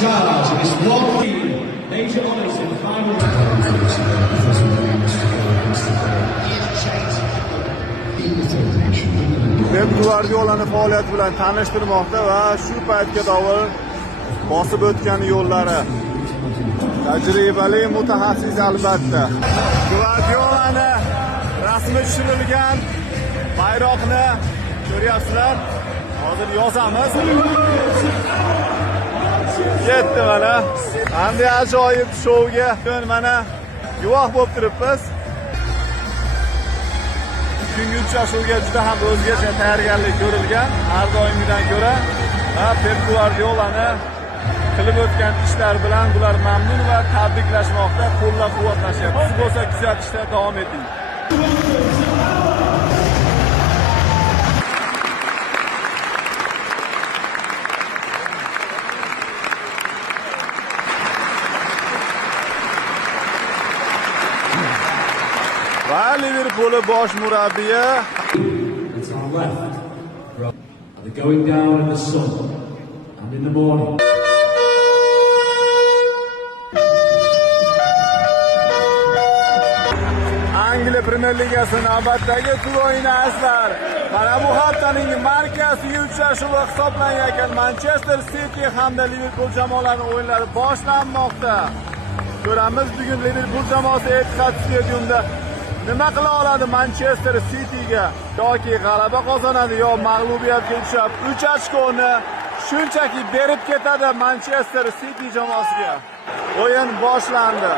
charge of this long major honours in the final Pep Guardiolani faoliyati bilan tanishtirmoqda va shu paytga davr bosib o'tgan yo'llari. Tajribali mutaxassis albatta. Guardiolani rasmi tushirilgan bayroqni ko'ryapsizlar. Hozir yozamiz. Ketdi mana. Qanday ajoyib shouga mana guvoh bo'lib turibmiz. Bugungi uchrashuvga juda ham o'zgacha tayyorgarlik ko'rilgan. Har doimgidan ko'ra Pep Guardiolani qilib o'tgan ishlar bilan ular mamnun va tabriklashmoqda, qo'llab-quvvatlashyapti. Siz bo'lsa kuzatishda davom eting. Va Liverpool bosh murabbiyi It's our left. And they're going down in the sun and in the morning. Angliya Premyer Ligasi navbatdagi tur o'ynashlar. Mana bu haftaning markaziy uchrashuvi hisoblangan ekan. Manchester City hamda Liverpool jamoalarining o'yinlari boshlanmoqda. Ko'ramiz bugun Liverpool jamoasi Etihad stadionida nima qila oladi Manchester Cityga? Yoki g'alaba qozonadi yo mag'lubiyatga uchrab 3 ochkoni shunchaki berib ketadi Manchester City jamoasiga. O'yin boshlandi.